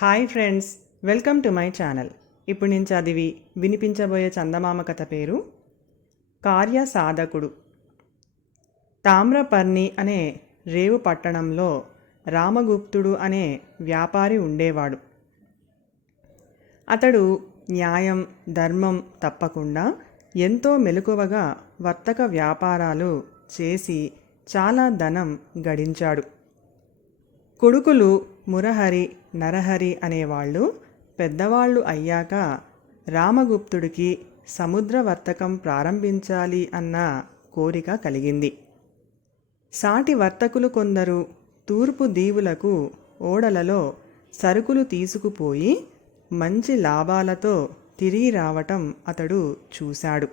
Hi friends welcome to my channel. ఇప్పుడు నేను చదివి వినిపించబోయే చందమామ కథ పేరు కార్య సాధకుడు. తామ్రపర్ణి అనే రేవు పట్టణంలో రామగుప్తుడు అనే వ్యాపారి ఉండేవాడు. అతడు న్యాయం ధర్మం తప్పకుండా ఎంతో మెలకువగా వర్తక వ్యాపారాలు చేసి చాలా ధనం గడించాడు. కొడుకులు మురహరి నరహరి అనేవాళ్ళు పెద్దవాళ్ళు అయ్యాక రామగుప్తుడికి సముద్ర వర్తకం ప్రారంభించాలి అన్న కోరిక కలిగింది. సాటి వర్తకులు కొందరు తూర్పు దీవులకు ఓడలలో సరుకులు తీసుకుపోయి మంచి లాభాలతో తిరిగి రావటం అతడు చూశాడు.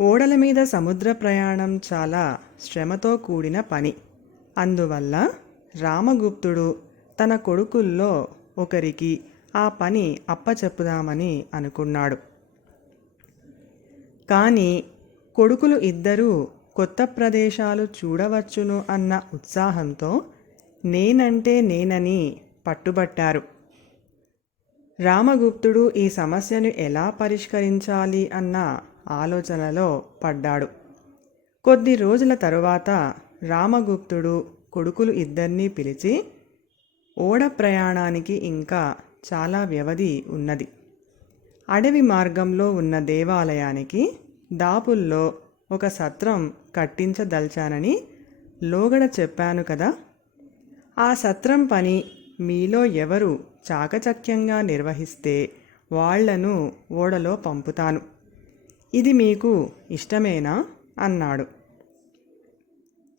ఓడల మీద సముద్ర ప్రయాణం చాలా శ్రమతో కూడిన పని. అందువల్ల రామగుప్తుడు తన కొడుకుల్లో ఒకరికి ఆ పని అప్పచెప్పుదామని అనుకున్నాడు. కానీ కొడుకులు ఇద్దరూ కొత్త ప్రదేశాలు చూడవచ్చును అన్న ఉత్సాహంతో నేనంటే నేనని పట్టుబట్టారు. రామగుప్తుడు ఈ సమస్యను ఎలా పరిష్కరించాలి అన్న ఆలోచనలో పడ్డాడు. కొద్ది రోజుల తరువాత రామగుప్తుడు కొడుకులు ఇద్దరినీ పిలిచి ఓడ ప్రయాణానికి ఇంకా చాలా వ్యవధి ఉన్నది. అడవి మార్గంలో ఉన్న దేవాలయానికి దాపుల్లో ఒక సత్రం కట్టించదల్చానని లోగడ చెప్పాను కదా. ఆ సత్రం పని మీలో ఎవరు చాకచక్యంగా నిర్వహిస్తే వాళ్ళను ఓడలో పంపుతాను. ఇది మీకు ఇష్టమేనా? అన్నాడు.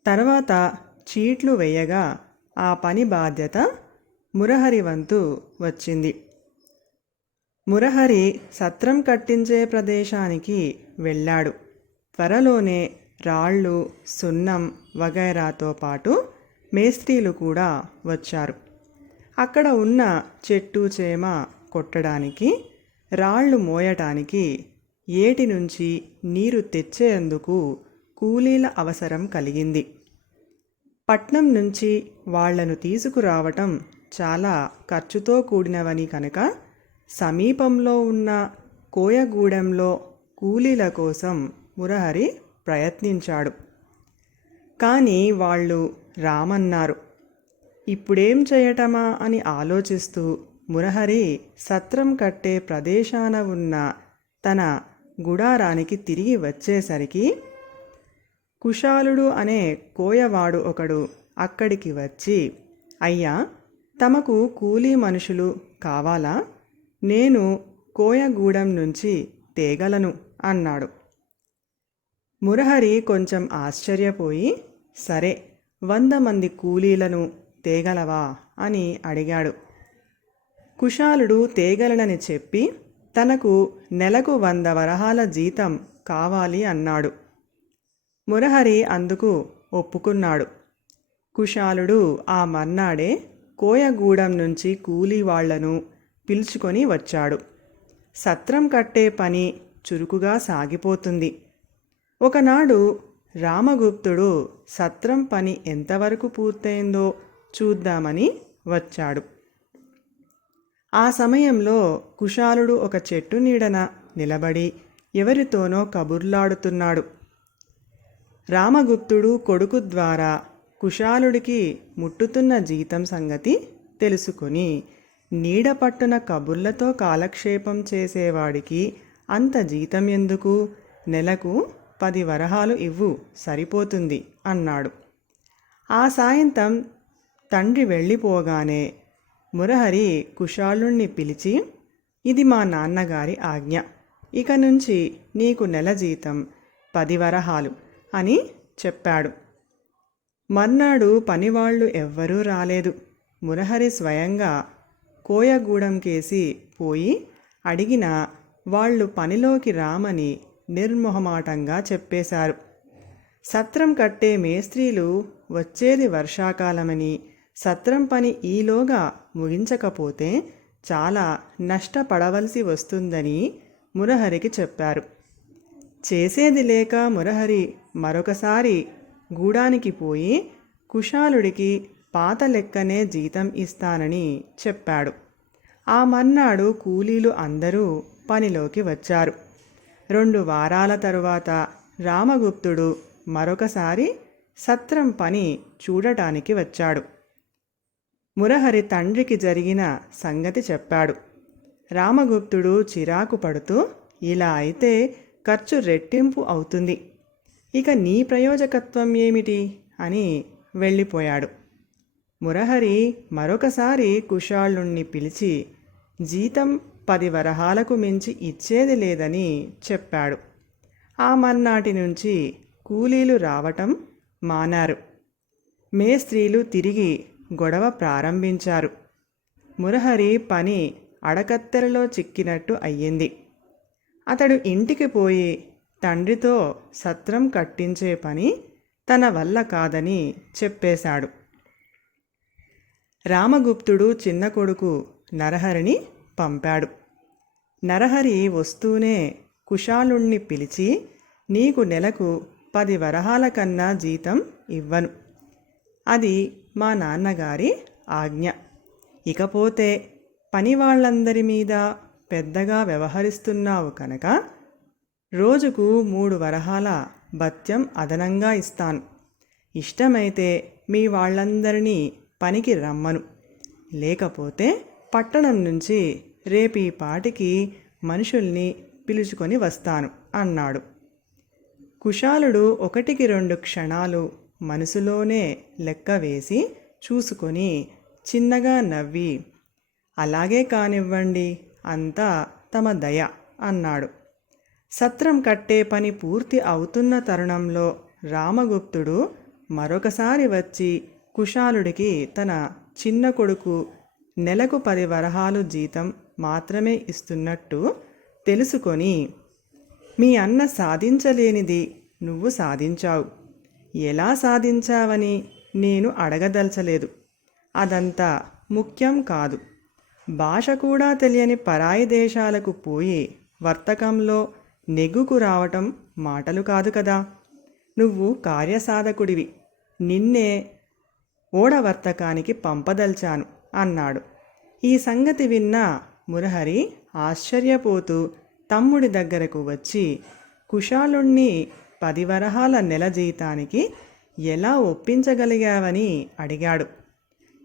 తర్వాత చీట్లు వేయగా ఆ పని బాధ్యత మురహరి వంతు వచ్చింది. మురహరి సత్రం కట్టించే ప్రదేశానికి వెళ్ళాడు. త్వరలోనే రాళ్ళు సున్నం వగైరాతో పాటు మేస్త్రీలు కూడా వచ్చారు. అక్కడ ఉన్న చెట్టు చేమ కొట్టడానికి రాళ్ళు మోయటానికి ఏటి నుంచి నీరు తెచ్చేందుకు కూలీల అవసరం కలిగింది. పట్నం నుంచి వాళ్ళను తీసుకురావటం చాలా ఖర్చుతో కూడినవని కనుక సమీపంలో ఉన్న కోయగూడెంలో కూలీల కోసం మురహరి ప్రయత్నించాడు. కానీ వాళ్ళు రామన్నారు ఇప్పుడేం చేయటమా? అని ఆలోచిస్తూ మురహరి సత్రం కట్టే ప్రదేశాన ఉన్న తన గుడారానికి తిరిగి వచ్చేసరికి కుశాలుడు అనే కోయవాడు ఒకడు అక్కడికి వచ్చి అయ్యా తమకు కూలీ మనుషులు కావాలా? నేను కోయగూడెం నుంచి తేగలను అన్నాడు. మురహరి కొంచెం ఆశ్చర్యపోయి సరే వంద మంది కూలీలను తేగలవా? అని అడిగాడు. కుశాలుడు తేగలనని చెప్పి తనకు నెలకు వంద వరహాల జీతం కావాలి అన్నాడు. మురహరి అందుకు ఒప్పుకున్నాడు. కుశాలుడు ఆ మర్నాడే కోయగూడెం నుంచి కూలీ వాళ్ళను పిలుచుకొని వచ్చాడు. సత్రం కట్టే పని చురుకుగా సాగిపోతుంది. ఒకనాడు రామగుప్తుడు సత్రం పని ఎంతవరకు పూర్తయిందో చూద్దామని వచ్చాడు. ఆ సమయంలో కుశాలుడు ఒక చెట్టు నీడన నిలబడి ఎవరితోనో కబుర్లాడుతున్నాడు. రామగుప్తుడు కొడుకు ద్వారా కుశాలుడికి ముట్టుతున్న జీతం సంగతి తెలుసుకుని నీడ పట్టున కబుర్లతో కాలక్షేపం చేసేవాడికి అంత జీతం ఎందుకు? నెలకు పది వరహాలు ఇవ్వు సరిపోతుంది అన్నాడు. ఆ సాయంత్రం తండ్రి వెళ్ళిపోగానే మురహరి కుశాలుణ్ణి పిలిచి ఇది మా నాన్నగారి ఆజ్ఞ. ఇక నుంచి నీకు నెల జీతం పది వరహాలు. అని చెప్పాడు. మర్నాడు పనివాళ్ళు ఎవ్వరూ రాలేదు. మురహరి స్వయంగా కోయగూడెంకేసి పోయి అడిగినా వాళ్ళు పనిలోకి రామని నిర్మొహమాటంగా చెప్పేశారు. సత్రం కట్టే మేస్త్రీలు వచ్చేది వర్షాకాలమని సత్రం పని ఈలోగా ముగించకపోతే చాలా నష్టపడవలసి వస్తుందని మురహరికి చెప్పారు. చేసేది లేక మురహరి మరొకసారి గూడానికి పోయి కుశాలుడికి పాత లెక్కనే జీతం ఇస్తానని చెప్పాడు. ఆ మర్నాడు కూలీలు అందరూ పనిలోకి వచ్చారు. రెండు వారాల తరువాత రామగుప్తుడు మరొకసారి సత్రం పని చూడటానికి వచ్చాడు. మురహరి తండ్రికి జరిగిన సంగతి చెప్పాడు. రామగుప్తుడు చిరాకు పడుతూ ఇలా అయితే ఖర్చు రెట్టింపు అవుతుంది. ఇక నీ ప్రయోజకత్వం ఏమిటి? అని వెళ్ళిపోయాడు. మురహరి మరొకసారి కుషాళుణ్ణి పిలిచి జీతం పది వరహాలకు మించి ఇచ్చేది లేదని చెప్పాడు. ఆ మర్నాటి నుంచి కూలీలు రావటం మానారు. మేస్త్రీలు తిరిగి గొడవ ప్రారంభించారు. మురహరి పని అడకత్తెరలో చిక్కినట్టు అయ్యింది. అతడు ఇంటికి పోయి తండ్రితో సత్రం కట్టించే పని తన వల్ల కాదని చెప్పేశాడు. రామగుప్తుడు చిన్న కొడుకు నరహరిని పంపాడు. నరహరి వస్తూనే కుశాలుణ్ణి పిలిచి నీకు నెలకు పది వరహాల కన్నా జీతం ఇవ్వను. అది మా నాన్నగారి ఆజ్ఞ. ఇకపోతే పని వాళ్ళందరి మీద పెద్దగా వ్యవహరిస్తున్నావు కనుక రోజుకు మూడు వరహాల భత్యం అదనంగా ఇస్తాను. ఇష్టమైతే మీ వాళ్ళందరినీ పనికి రమ్మను. లేకపోతే పట్టణం నుంచి రేపీ పాటికి మనుషుల్ని పిలుచుకొని వస్తాను అన్నాడు. కుశాలుడు ఒకటికి రెండు క్షణాలు మనసులోనే లెక్క వేసి చూసుకొని చిన్నగా నవ్వి అలాగే కానివ్వండి అంతా తమ దయ అన్నాడు. సత్రం కట్టే పని పూర్తి అవుతున్న తరుణంలో రామగుప్తుడు మరొకసారి వచ్చి కుశాలుడికి తన చిన్న కొడుకు నెలకు పది వరహాలు జీతం మాత్రమే ఇస్తున్నట్టు తెలుసుకొని మీ అన్న సాధించలేనిది నువ్వు సాధించావు. ఎలా సాధించావని నేను అడగదలచలేదు. అదంతా ముఖ్యం కాదు. భాష కూడా తెలియని పరాయి దేశాలకు పోయి వర్తకంలో నెగ్గుకు రావటం మాటలు కాదు కదా. నువ్వు కార్యసాధకుడివి. నిన్నే ఓడవర్తకానికి పంపదల్చాను అన్నాడు. ఈ సంగతి విన్న మురహరి ఆశ్చర్యపోతూ తమ్ముడి దగ్గరకు వచ్చి కుశాలుణ్ణి పది వరహాల నెల జీతానికి ఎలా ఒప్పించగలిగావని అడిగాడు.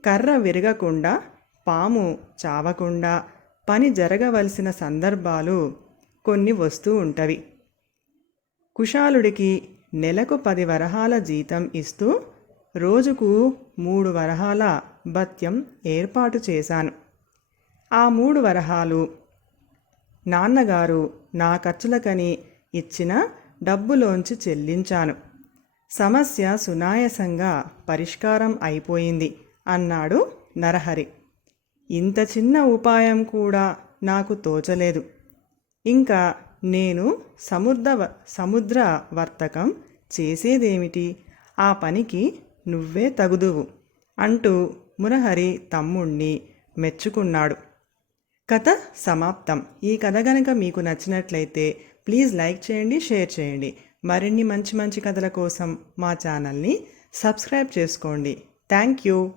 కర్ర విరగకుండా పాము చావకుండా పని జరగవలసిన సందర్భాలు కొన్ని వస్తూ ఉంటవి కుశాలుడికి నెలకు పది వరహాల జీతం ఇస్తూ రోజుకు మూడు వరహాల భత్యం ఏర్పాటు చేశాను. ఆ మూడు వరహాలు నాన్నగారు నా ఖర్చులకని ఇచ్చిన డబ్బులోంచి చెల్లించాను. సమస్య సునాయసంగా పరిష్కారం అయిపోయింది అన్నాడు నరహరి. ఇంత చిన్న ఉపాయం కూడా నాకు తోచలేదు. ఇంకా నేను సముద్ర సముద్ర వర్తకం చేసేదేమిటి? ఆ పనికి నువ్వే తగుదువు అంటూ మురహరి తమ్ముణ్ణి మెచ్చుకున్నాడు. కథ సమాప్తం. ఈ కథ గనక మీకు నచ్చినట్లయితే ప్లీజ్ లైక్ చేయండి షేర్ చేయండి. మరిన్ని మంచి మంచి కథల కోసం మా ఛానల్ని సబ్స్క్రైబ్ చేసుకోండి. Thank you.